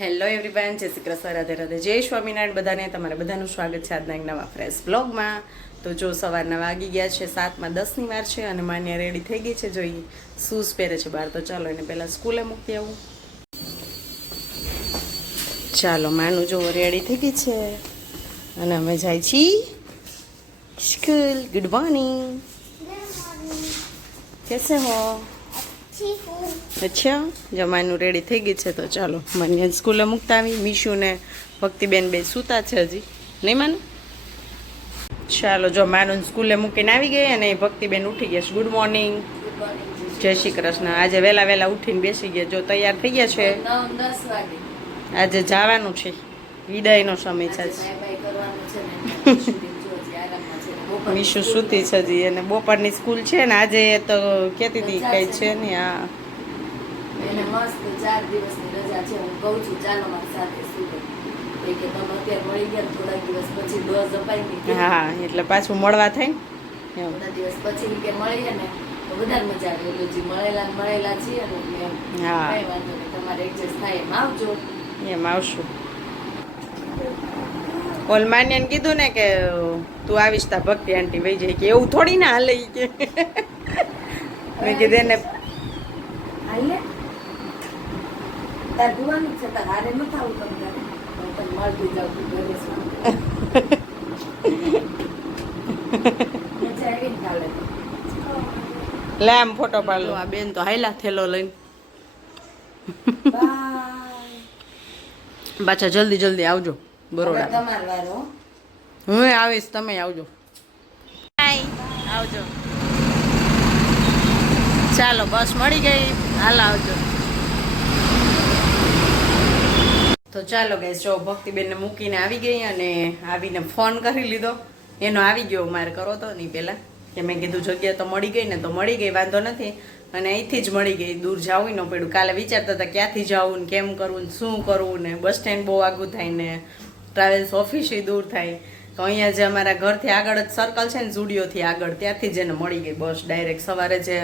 Hello everyone જય શ્રી કૃષ્ણ રાધે રાધે જય સ્વામિનારાયણ બધાને. તમારે બધાનું સ્વાગત છે આજના એક નવા ફ્રેશ બ્લોગમાં તો જો સવારના વાગી ગયા છે સાતમાં દસની વાર છે અને માન્ય રેડી થઈ ગઈ છે જોઈએ શૂઝ પહેરે છે બહાર. તો ચાલો એને પહેલાં સ્કૂલે મૂકી આવું. ચાલો માનું જો રેડી થઈ ગઈ છે. અને અમે જાય છીએ સ્કૂલ ગુડ મોર્નિંગ કેસે હો? અચ્છા જમાનું રેડી થઈ ગઈ છે તો ચાલો મને સ્કૂલે મૂકતા આવી મીશુને ભક્તિબેન બે સૂતા છે હજી. નહીં માનું? ચાલો જો માનું સ્કૂલે મૂકીને આવી ગઈ અને ભક્તિબેન ઉઠી ગયા છે. ગુડ મોર્નિંગ જય શ્રી કૃષ્ણ. આજે વહેલા વહેલા ઉઠીને બેસી ગયા. જો તૈયાર થઈ ગયા છે? આજે જવાનું છે. વિદાયનો સમય છે આજ. બાય બાય કરવાનું છે ને શૂટિંગ જો હજી મીશુ સૂતી છે હજી. અને બપોરની સ્કૂલ છે ને આજે તો કેતી હતી કઈ છે ને હા. એને મસ્ત ચાર દિવસની રજા છે. હું કહું છું ચાલો મારી સાથે સુરત કે તમે અત્યારે મળી ગયા થોડા દિવસ પછી ડોઝ અપાઈ ને હા એટલે પાછું મળવા થાય ને. થોડા દિવસ પછી કે મળીએ ને તો વધારે મજા આવે. એટલે જે મળેલા મળેલા છીએ ને એમ. હા. કઈ વાંધો નહીં તમારે એડજસ્ટ થાય એમ. આવજો. એમ આવશું. ઓલ માન્યાને કીધું ને કે તું આવીશ તા ભક્તિ આંટી વહી જાય. કે એવું થોડી ના હાલે કે. મેં કીધું એને લે આમ ફોટો પાડલો આ બેન તો હાયલા થેલો લઈને. પાછા જલ્દી જલ્દી આવજો. બરોડા. હું આવીશ તમે આવજો. આવજો. ચાલો બસ મળી ગઈ. હાલ આવજો. તો ચાલો ગઈ જો ભક્તિબેનને મૂકીને આવી ગઈ અને આવીને ફોન કરી લીધો. એનો આવી ગયો મારે કરો તો નહીં પહેલાં કે મેં કીધું જગ્યા તો મળી ગઈ ને તો મળી ગઈ વાંધો નથી. અને અહીંથી જ મળી ગઈ દૂર જવું ન પડ્યું. કાલે વિચારતા હતા ક્યાંથી જવું ને કેમ કરવું ને શું કરવું ને? બસ સ્ટેન્ડ બહુ આગું થાય ને ટ્રાવેલ્સ ઓફિસથી દૂર થાય. તો અહીંયા જે અમારા ઘરથી આગળ જ સર્કલ છે ને ઝુડિયોથી આગળ, ત્યાંથી જ એને મળી ગઈ બસ. ડાયરેક્ટ સવારે જે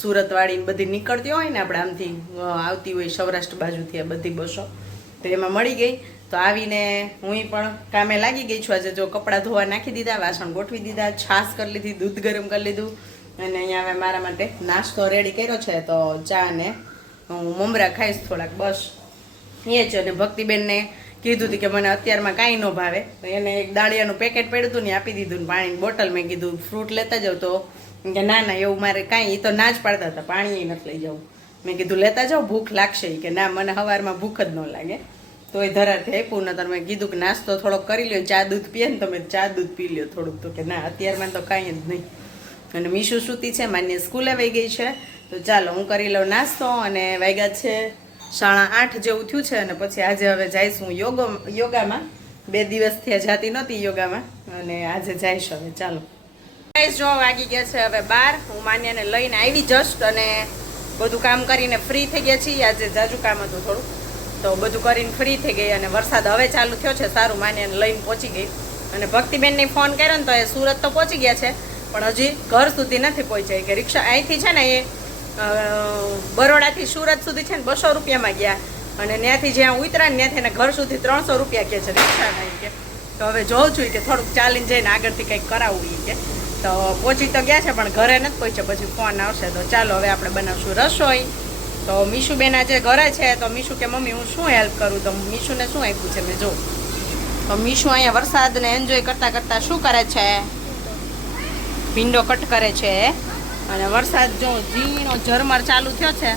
સુરતવાળી બધી નીકળતી હોય ને આપણે આમથી આવતી હોય સૌરાષ્ટ્ર બાજુથી આ બધી બસો, તો એમાં મળી ગઈ. તો આવીને હું પણ કામે લાગી ગઈ છું. આજે જો કપડાં ધોવા નાખી દીધા, વાસણ ગોઠવી દીધા, છાશ કરી લીધી, દૂધ ગરમ કરી લીધું. અને અહીંયા હવે મારા માટે નાસ્તો રેડી કર્યો છે. તો ચા ને હું મમરા ખાઈશ થોડાક, બસ. એ જ અને ભક્તિબેનને કીધું હતું કે મને અત્યારમાં કાંઈ ન ભાવે. તો એને એક દાળિયાનું પેકેટ પડ્યું હતું ને આપી દીધું ને પાણીની બોટલ મેં કીધું ફ્રૂટ લેતા જાવ તો. કે ના ના, એવું મારે કાંઈ એ તો ના જ પાડતા હતા, પાણી નથી લઈ જવું. મેં કીધું, લેતા જાઓ ભૂખ લાગશે કે ના, મને સવારમાં ભૂખ જ ન લાગે. તો એ ધરાથી આપ્યું ને તો મેં કીધું કે નાસ્તો થોડોક કરી લ્યો, ચા દૂધ પીએ ને તમે ચા દૂધ પી લ્યો થોડુંક. તો કે ના, અત્યારમાં તો કાંઈ જ નહીં. અને મીશુ સૂતી છે માન્ય સ્કૂલે વહી ગઈ છે. તો ચાલો, હું કરી લઉં નાસ્તો અને વાગ્યા છે. સાડા આઠ જેવું થયું છે અને પછી આજે હવે જઈશ યોગો યોગામાં. બે દિવસથી જાતી નહોતી યોગામાં અને આજે જઈશ હવે, ચાલો. જો વાગી ગયા છે હવે બાર, હું માન્યાને લઈને આવી જસ્ટ અને બધું કામ કરીને ફ્રી થઈ ગયા છીએ. આજે જાજુ કામ હતું થોડું તો બધું કરીને ફ્રી થઈ ગઈ અને વરસાદ હવે ચાલુ થયો છે, સારું માન્યાને લઈને પહોંચી ગઈ. અને ભક્તિબેનને ફોન કર્યો ને તો એ સુરત તો પહોંચી ગયા છે, પણ હજી ઘર સુધી નથી પહોંચ્યા. કે રિક્ષા અહીંથી છે ને એ બરોડાથી સુરત સુધી છે ને બસો રૂપિયામાં ગયા. અને ત્યાંથી જ્યાં ઉતરા ને ત્યાંથી ઘર સુધી ત્રણસો રૂપિયા કે છે. રિક્ષાના કે. તો હવે જોઉં છું કે થોડુંક ચાલીને જઈને આગળથી કંઈક કરાવવું કે. તો પહોંચી તો ગયા છે પણ ઘરે નથી પહોંચ્યા પછી ફોન આવશે તો ચાલો હવે આપણે બનાવશું રસોઈ. તો મીશુબેન આજે ઘરે છે. તો મીશુ કે, મમ્મી, હું શું હેલ્પ કરું? તો મીશુને શું આપ્યું છે? મેં જોઉં. તો મીશુ અહીંયા વરસાદને એન્જોય કરતા કરતાં શું કરે છે? ભીંડો કટ કરે છે. અને વરસાદ જો ઝીણો ઝરમર ચાલુ થયો છે.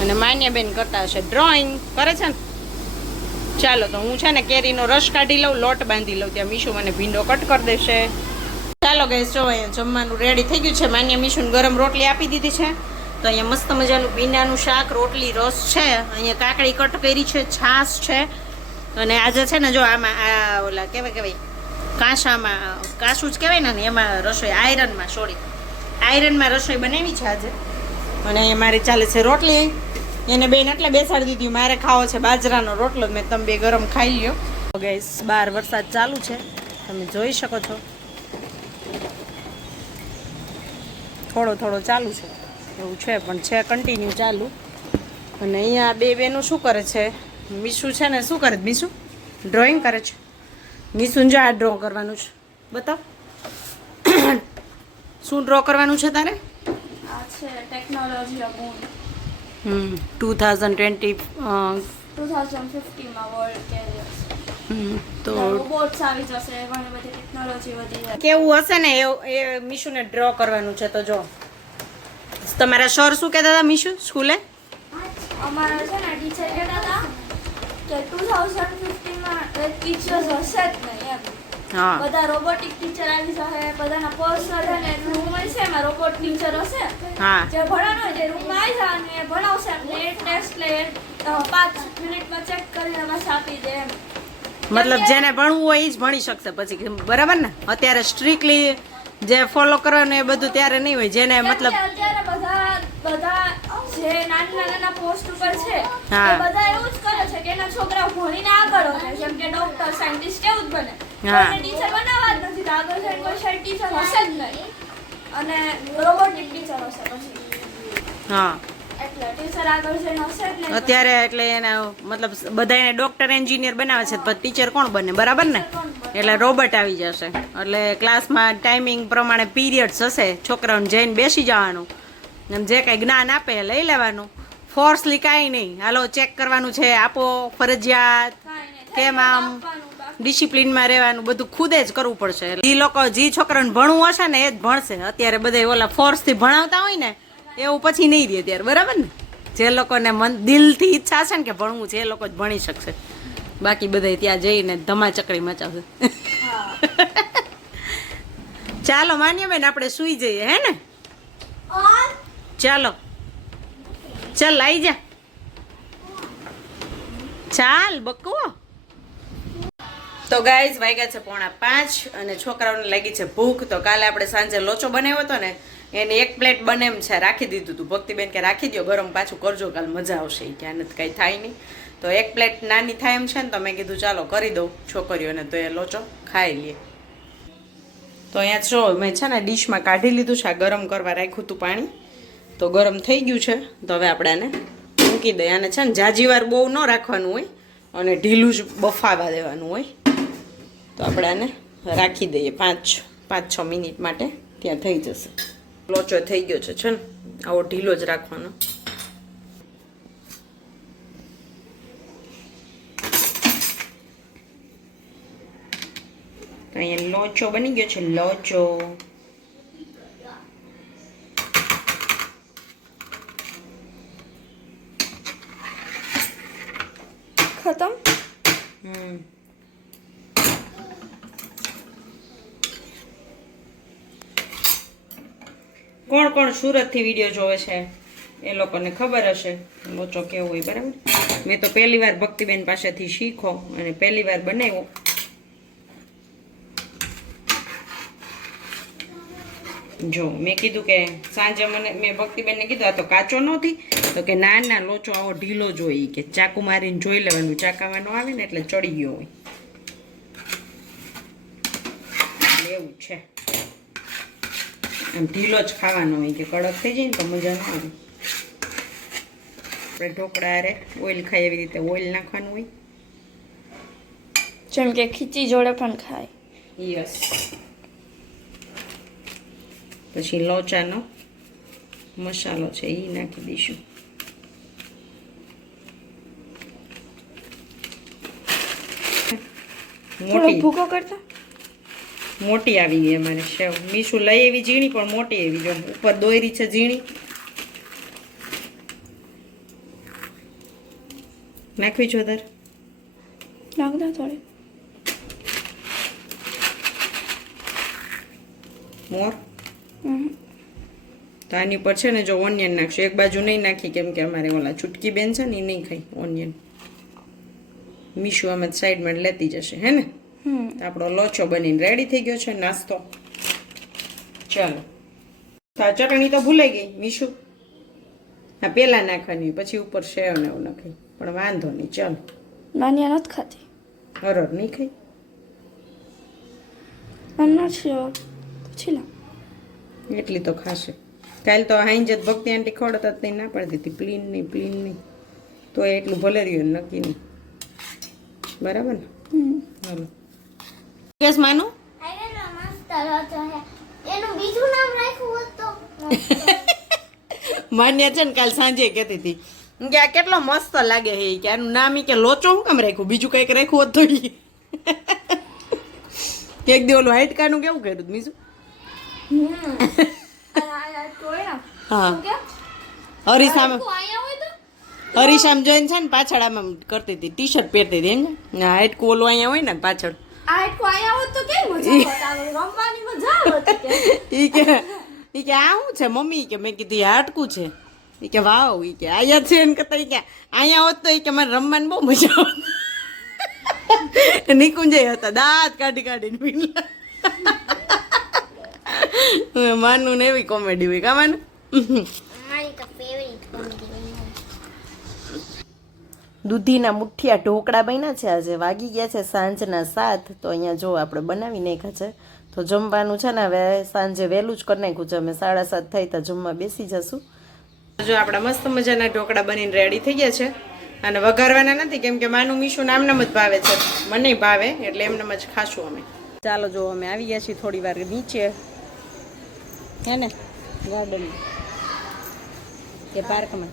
અને માન્યબેન કરતા હશે ડ્રોઈંગ કરે છે ને? ચાલો, તો હું છે ને કેરીનો રસ કાઢી લઉં, લોટ બાંધી લઉં, ત્યાં મીશુ મને ભીંડો કટ કરી દેશે. ચાલો ગેસ જો અહીંયા જમવાનું રેડી થઈ ગયું છે. માન્ય મીશુને ગરમ રોટલી આપી દીધી છે. તો અહીંયા મસ્ત મજાનું ભીંડાનું શાક, રોટલી, રસ છે. અહીંયા કાકડી કટ કરી છે, છાશ છે. અને આજે છે ને, જો આમાં આ ઓલા કહેવાય કહેવાય કાંસામાં, કાંસું જ કહેવાય ને, એમાં રસોઈ આયરનમાં સોરી આયરનમાં રસોઈ બનાવી છે આજે. અને મારી ચાલે છે રોટલી. એને બેન એટલે બેસાડી દીધી. મારે ખાવો છે બાજરાનો રોટલો. મેં તમે બે ગરમ ખાઈ લ્યો. ગેસ બહાર વરસાદ ચાલુ છે. તમે જોઈ શકો છો. થોડો થોડો ચાલુ છે. એવું છે, પણ છે કન્ટિન્યુ ચાલુ. અને અહીંયા બે બેનું શું કરે છે? મીસુ છે ને, શું કરે છે મીશુ ડ્રોઈંગ કરે છે. મીશુ જો આ ડ્રો કરવાનું છે. બતાવ. શું ડ્રો કરવાનું છે તારે? આ છે ટેકનોલોજી અપૂર્ણ હમ two thousand twenty two thousand ફિફ્ટીમાં world careers તો રોબોટ્સ આવી જશે ઘણી બધી ટેકનોલોજી વધી કેવું હશે ને એ મીશુને ડ્રો કરવાનું છે તો જો. તમારા સર શું કહેતા હતા મીશુ સ્કૂલે? અમારા છે ને ટીચર કહેતા હતા કે ટુ માં ટીચર્સ હશે જ હા. બધા રોબોટિક ટીચર આવી જશે બધાના પર્સનલ છે ને રૂમ હશે એમાં રોબોટ ટીચર હશે. હા. જે ભણાવવાનો હોય તે રૂમમાં આવી જાય એ ભણાવશે એમને ટેસ્ટ લે પાંચ મિનિટમાં ચેક કરીને બસ આપી દે એમ. મતલબ જેને ભણવું હોય એ જ ભણી શકશે પછી. બરાબર ને? અત્યારે સ્ટ્રિક્ટલી જે ફોલો કરવાનું એ બધું ત્યારે નહીં હોય. જેને મતલબ અત્યારે બધા બધા જે નાના નાના પોસ્ટ ઉપર છે હા. બધા એવું જ કરે છે કે એના છોકરા ભણીને આગળ વધે જેમ કે ડોક્ટર સાયન્ટિસ્ટ કેવું જ બને. ટીચર બનાવવા જ નથી. તો આગળ જઈને કોઈ સાઈડ ટીચર હશે જ નહીં. અને રોબોટિક ટીચર હશે પછી. હા. અત્યારે એટલે એના મતલબ બધા એને ડોક્ટર એન્જિનિયર બનાવે છે. પણ ટીચર કોણ બને? બરાબર ને? એટલે રોબોટ આવી જશે. એટલે ક્લાસમાં ટાઈમિંગ પ્રમાણે પીરિયડ્સ હશે. છોકરાઓને જઈને બેસી જવાનું. એમ જે કાંઈ જ્ઞાન આપે લઈ લેવાનું. ફોર્સલી કાંઈ નહીં. હાલો ચેક કરવાનું છે. આપો ફરજિયાત. કેમ આમ ડિસિપ્લિનમાં રહેવાનું બધું ખુદે જ કરવું પડશે. જે લોકો જે છોકરાને ભણવું હશે ને એ જ ભણશે. અત્યારે બધા ઓલા ફોર્સથી ભણાવતા હોય ને એવું પછી નહીં રહે ત્યારે બરાબર ને? જે લોકોને મન દિલથી ઈચ્છા છે ને કે ભણવું છે એ લોકો જ ભણી શકશે. બાકી બધા ત્યાં જઈને ધમાચકડી મચાવશે. ચાલો માન્ય બેન આપણે સુઈ જઈએ હે ને? ચાલો. ચાલ આવી જા. ચાલ બકવો તો ગાઈઝ વાગ્યા છે પોણા પાંચ અને છોકરાઓને લાગી છે ભૂખ. તો કાલે આપણે સાંજે લોચો બનાવ્યો હતો ને, એની એક પ્લેટ બને એમ છે, રાખી દીધું હતું ભક્તિબેન કે રાખી દો ગરમ પાછું કરજો, કાલ મજા આવશે. કે આને કાંઈ થાય નહીં. તો એક પ્લેટ નાની થાય એમ છે ને, તો મેં કીધું, ચાલો કરી દઉં છોકરીઓને, તો એ લોચો ખાઈ લે. તો અહીંયા જો, મેં છે ને ડીશમાં કાઢી લીધું છે, આ ગરમ કરવા રાખ્યું હતું પાણી. તો ગરમ થઈ ગયું છે. તો હવે આપણે આને મૂકી દઈએ. અને છે ને જાજીવાર બહુ ન રાખવાનું હોય અને ઢીલું જ બફાવા દેવાનું હોય. તો આપણે આને રાખી દઈએ પાંચ પાંચ, છ મિનિટ માટે. ત્યાં થઈ જશે. લોચો થઈ ગયો છે છે ને? આવો ઢીલો જ રાખવાનો. અહીંયા લોચો બની ગયો છે, લોચો ખતમ હમ કોણ કોણ સુરતથી વીડિયો જોવે છે એ લોકોને ખબર હશે. લોચો કેવો હોય, બરાબર? મેં તો પહેલી વાર ભક્તિબેન પાસેથી શીખો અને પહેલી વાર બનાવ્યો. જો, મેં કીધું કે સાંજે મને, મેં ભક્તિબેનને કીધું, આ તો કાચો નથી તો કે, ના ના, લોચો આવો ઢીલો જોઈ કે, ચાકુ મારીને જોઈ લેવાનું, ચાકાવાનો આવે ને એટલે ચડી ગયો હોય. એવું છે. આમ ઢીલો જ ખાવાનો હોય કે કડક થઈ જાય ને તો મજા ના આવે. આપણે ઢોકળા અરે ઓઇલ ખાય એવી રીતે ઓઇલ નાખવાનું હોય. જેમ કે ખીચી જોડે પણ ખાય. યસ. પછી લોચાનો મસાલો છે એ નાખી દઈશું. મોટી. ભૂકો કરતા? મોટી આવી ગઈ અમારે સેવ મીઠું લઈ એવી ઝીણી પણ મોટી એવી જો ઉપર દોયરી છે ઝીણી. નાખવી છો દર થોડી. મોર. તો આની પર છે ને જો ઓનિયન નાખશું. એક બાજુ નહીં નાખી કેમ કે અમારે ઓલા છૂટકી બેન છે ને એ નહીં ખાઈ ઓનિયન મીશુ અમે સાઈડમાં લેતી જશે હે ને? આપણો લોચો બનીને રેડી થઈ ગયો છે નાસ્તો. ચાલો. આ ચટણી તો ભૂલાઈ ગઈ મીશુ. હા પહેલાં નાખવાની પછી ઉપર સેવ ને એવું નાખી. પણ વાંધો નહીં ચાલો. નાની નથી ખાતી. હરર નહીં ખાઈ? એટલી તો ખાશે. કાલે તો હાઈન જત ભક્તિ આંટી ખવડતા જ ના પાડી દીધી. પ્લીન નહીં પ્લીન નહીં. તો એટલું ભલે રહ્યું નક્કી નહીં. બરાબર ને? હાલો. કેસ માનું માન્ય છે ને કાલ સાંજે કહેતી હતી. કે આ કેટલો મસ્ત લાગે છે કે આનું નામ કે લોચો હું કેમ રાખ્યું? બીજું કંઈક રાખ્યું હોત તો. એક દી ઓલું હાઈટકાનું કેવું કર્યું બીજું? હા. હરીશામ હરીશામ જોઈને છે ને પાછળ આમ કરતી હતી ટી શર્ટ પહેરતી હતી એમ ને? હાઈટકું ઓલું અહીંયા હોય ને પાછળ. ઈ કે? ઈ કે આ શું છે મમ્મી? કે મેં કીધું "ઈ હાડકું છે. ઈ કે વાવ. ઈ કે અહીંયા છે. ને કરતા કે અહીંયા હોત તો ઈ કે મારે રમવાની બહુ મજા આવત. નિકુંજય હતા દાંત કાઢી કાઢીને પીલા માનું ને એવી કોમેડી હોય કા માનું? મારી તો ફેવરિટ કોમેડી દૂધીના મુઠ્ઠિયા ઢોકળા બન્યા છે. આજે વાગી ગયા છે સાંજના સાત. તો અહીંયા જો આપણે બનાવી નાખ્યા છે. તો જમવાનું છે ને હવે સાંજે વહેલું જ કરી નાખ્યું છે. અમે સાડા સાત થઈ તો જમવા બેસી જશું. જો આપણા મસ્ત મજાના ઢોકળા બનીને રેડી થઈ ગયા છે. અને વઘારવાના નથી, કેમ કે માનું મીશું નામનામ જ ભાવે છે. મને ભાવે, એટલે એમનામ જ ખાશું અમે. ચાલો જો અમે આવી ગયા છીએ થોડી વાર નીચે. હે ને? ગાર્ડન કે પાર્કમાં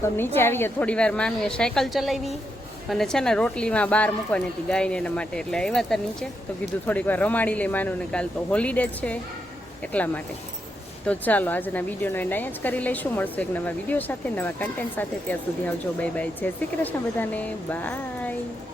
તો નીચે આવી ગયા થોડી વાર માનું એ સાયકલ ચલાવી અને છે ને રોટલીમાં બહાર મૂકવાની હતી ગાયને એના માટે, એટલે આવ્યા હતા નીચે. તો કીધું થોડીક વાર રમાડી લઈ માનું ને કાલ તો હોલીડે છે, એટલા માટે. તો ચાલો, આજના વિડીયોનો એન્ડ અહીંયા જ કરી લઈશું. મળશું એક નવા વીડિયો સાથે, નવા કન્ટેન્ટ સાથે. ત્યાં સુધી આવજો. બાય બાય જય શ્રી કૃષ્ણ બધાને. બાય